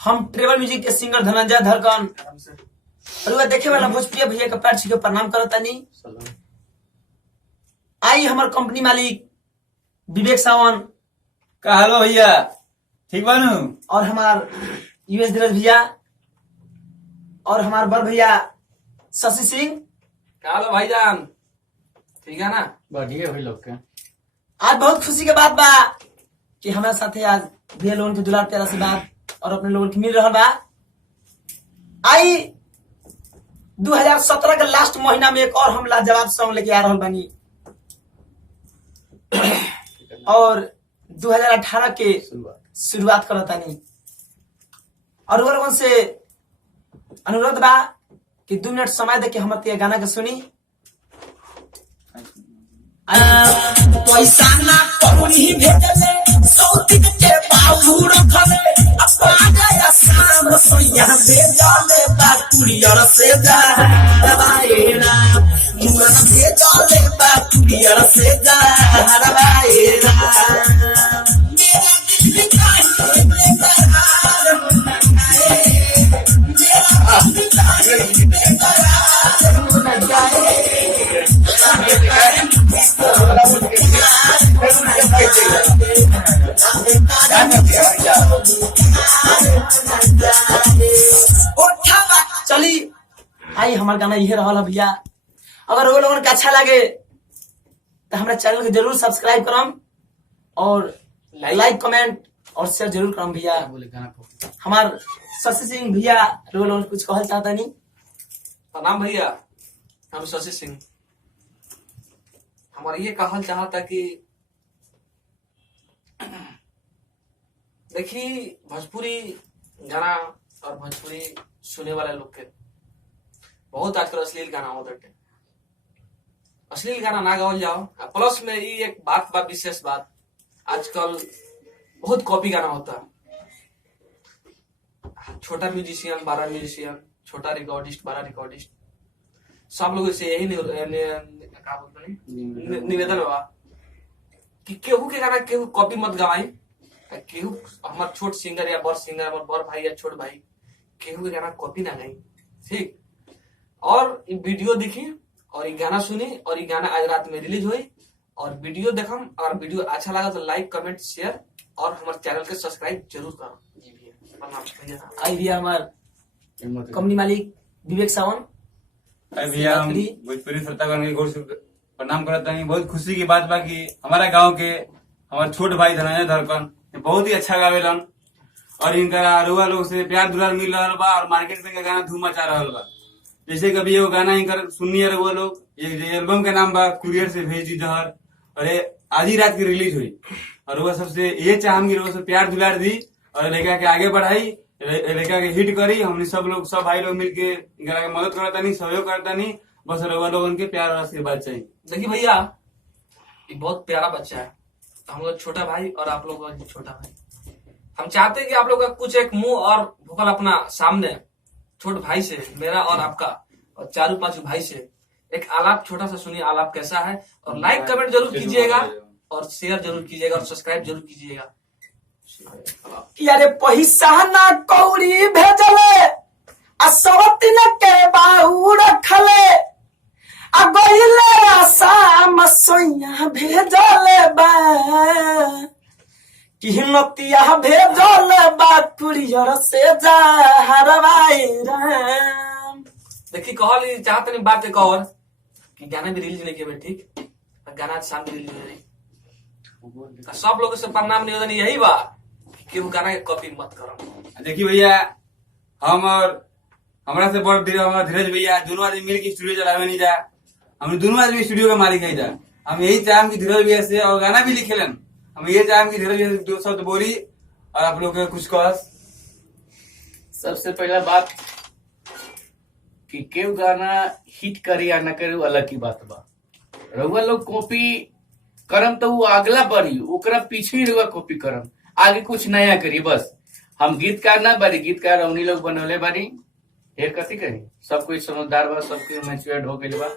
हम travel music के singer Dhananjay धड़कन और देखे वाला भोजपुरी भैया के पैर छू प्रणाम करतानी। आई हमार कंपनी मालिक विवेक सावन का हेलो भैया, ठीक बानू? और हमार यूएस धीरज भैया और हमार बड़ भैया शशि सिंह। का हेलो भाईजान, ठीक है ना? बढ़िया भाई लोग के आज बहुत खुशी के बात बा कि हमारे साथे आज भैया लोगन के दुलार प्यारा से बात और अपने लोगन के मिल रहा बा। आई 2017 के लास्ट महीना में एक और हम लाजवाब सॉन्ग लेके आ रहा बानी और 2018 के शुरुआत करतानी। और वो लोगन से अनुरोध बा कि 2 मिनट समय दे के हमारे गाना के सुनी। पैसा ना कौड़ी भेजले सौतिक के बाबू रखले अपा गया शाम सोया भेजले बा कुड़ियर से जा रवाएना मुरा भेजले बा कुड़ियर से जा रवाएना। मेरा दिल में काहे बेकरार होना है, मेरा दिल काहे बेकरार होना जाए। चली आई हमार गाना यही रहा भैया। अगर वो लोगों को अच्छा लगे तो हमारे चैनल को जरूर सब्सक्राइब करम और लाइक कमेंट और शेयर जरूर करम भैया। हमार शशि सिंह भैया वो लोगों कुछ कहल चाहता नहीं। प्रणाम भैया, हम शशि सिंह। हमारा ये कहल चाहता कि देखी भोजपुरी गाना और भोजपुरी सुने वाले लोग के बहुत आजकल अश्लील गाना होता है। अश्लील गाना ना गावल जाओ। प्लस में ये एक बात बा, विशेष बात, आजकल बहुत कॉपी गाना होता है। छोटा म्यूजिशियन बड़ा म्यूजिशियन, छोटा रिकॉर्डिस्ट बड़ा रिकॉर्डिस्ट, सब लोगों से यही निवेदन हुआ कि केहू के गाना केहू कॉपी मत गवाई। केहू हमार छोट सिंगर या बड़ सिंगर, हमार बड़ भाई या छोट भाई, केहू के गाना कॉपी ना गाई, ठीक? और वीडियो देखी और ये गाना सुनी और ये गाना आज रात में रिलीज हुई और वीडियो देखम। अगर वीडियो अच्छा लगा तो लाइक कमेंट शेयर और हमारे चैनल के सब्सक्राइब जरूर करो। जी भैया, आई भैया हमार कंपनी मालिक विवेक सावन। भैया हम भोजपुरी श्रोतागण के गोर से प्रणाम करता हूँ। बहुत खुशी की बात बा कि हमारा गांव के हमारे छोट भाई धनंजय धड़कन बहुत ही अच्छा गावेलन और इनका अरुआ लोग से प्यार दुलार मिल रहा बा और मार्केट में गाना धूम मचा रहा बा। जैसे कभी एगो गाना इनकर सुननी है वो लोग, एक एल्बम का नाम बा कुरियर से भेज दी जहर, और आज ही रात की रिलीज हुई। और वो सबसे ये चाहूंगी वो सब प्यार दुलार दी और लेकर के आगे बढ़ाई, लेकर के हिट करी। हमने सब लोग सब भाई लोग मिलके इनका के मदद करता नहीं, सहयोग करता नहीं, बस रउआ लोग उनके प्यार और आशीर्वाद चाहिए। देखिए भैया, ये बहुत प्यारा बच्चा है, तो हम लोग छोटा भाई और आप लोग का छोटा भाई, हम चाहते हैं कि आप लोग का कुछ एक मुंह और भूकल अपना सामने छोट भाई से, मेरा और आपका और चारू पांचू भाई से एक आलाप छोटा सा सुनिए। आलाप कैसा है और लाइक कमेंट जरूर कीजिएगा और शेयर जरूर कीजिएगा और सब्सक्राइब जरूर कीजिएगा। यारे पैसा ना कौड़ी भेजले आ सवतिन के बाहू रखले आ गइले आसाम सोया भेजले बा कि नतिया भेजले बा कुरियर से जा हरवाए राम। देखिए कहल चाहते नहीं बात एक और कि गाना भी रिलीज नहीं किया, ठीक? गाना शाम में रिलीज हो जाए। सब लोगों से प्रणाम निवेदन यही बा कि वो गाना के कॉपी मत करो। देखिए भैया, हम और हमारा से बड़ हमारा धीरज भैया दोनों आदमी मिल के स्टूडियो चलावे नहीं जा। हम दोनों आदमी स्टूडियो का मालिक है जा। हम यही चाहें कि धीरज भैया से और गाना भी लिखेलन। हम ये चाहें कि धीरज भैया से 2 शब्द बोली और आप लोग कुछ कह। सबसे पहला बात कि केहू गाना हिट करे या न करे वो अलग की बात बा। रउआ लोग कॉपी करम तो वो अगला बढ़ी, ओकरा पीछे ही रउआ कॉपी करम, आगे कुछ नया करी। बस हम गीतकार ना बारी, गीतकार हमनी लोग बनौले बारी। ये कथी कही, सब कोई समझदार बा, सब कोई मैच्योर्ड हो गइल बा।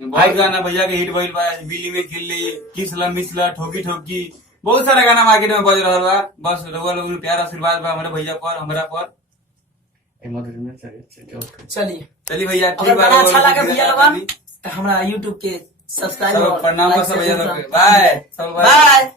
भाई गाना भैया के हिट भइल बा, बिल्ली में खिल्ली, किसला मिसला, ठोकी ठोकी, बहुत सारा गाना मार्केट में बज रहा बा। बस रउआ लोगन के प्यार आशीर्वाद बा हमारे भैया पर, हमरा पर। चलिए चलिए भैया अगर बा, गाना रउआ अच्छा लोगन लगे के भैया प्यार लोगन तो हमारा यूट्यूब के सब्सक्राइब सब और प्रणाम लाइक कर सब से भैया शेयर लोग के। करें। बाय सब बाय।